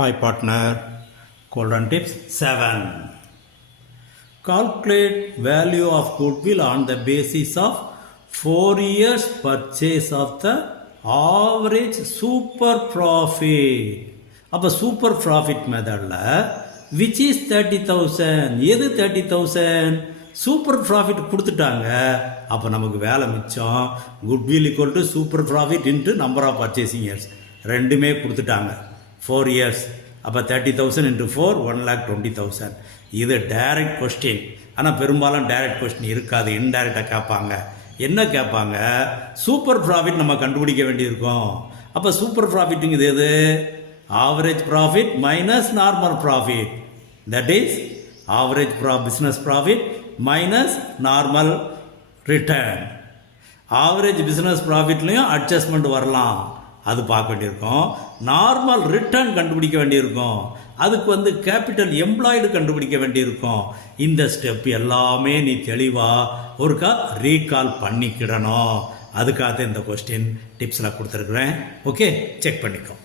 Hi partner, Golden Tips 7. Calculate value of goodwill on the basis of 4 years purchase of the average super profit. அப்போ super profit மெத்தடில் which is 30,000, எது 30,000? Super profit கொடுத்துட்டாங்க. அப்போ நமக்கு வேலை மிச்சம். Goodwill equal to super profit into number of purchasing years ரெண்டுமே கொடுத்துட்டாங்க. 4 years. அப்போ 30,000 into 4 1,20,000. இது டைரக்ட் கொஸ்டின். ஆனால் பெரும்பாலும் டைரக்ட் கொஸ்டின் இருக்காது, இன்டைரக்டாக கேட்பாங்க. என்ன கேட்பாங்க? சூப்பர் ப்ராஃபிட் நம்ம கண்டுபிடிக்க வேண்டியிருக்கும். அப்போ சூப்பர் ப்ராஃபிட்டுங்கிறது எது? Average profit minus normal profit. That is average business profit minus normal return. Average business ப்ராஃபிட்லையும் அட்ஜஸ்ட்மெண்ட் வரலாம், அது பார்க்க வேண்டியிருக்கும். நார்மல் ரிட்டர்ன் கண்டுபிடிக்க வேண்டியிருக்கும். அதுக்கு கேபிட்டல் எம்ப்ளாய்டு கண்டுபிடிக்க வேண்டியிருக்கும். இந்த ஸ்டெப் எல்லாமே நீ தெளிவாக ஒருக்கா ரீகால் பண்ணிக்கிடணும். அதுக்காக இந்த கொஸ்டின் டிப்ஸில் கொடுத்துருக்குறேன். ஓகே, செக் பண்ணிக்கோ.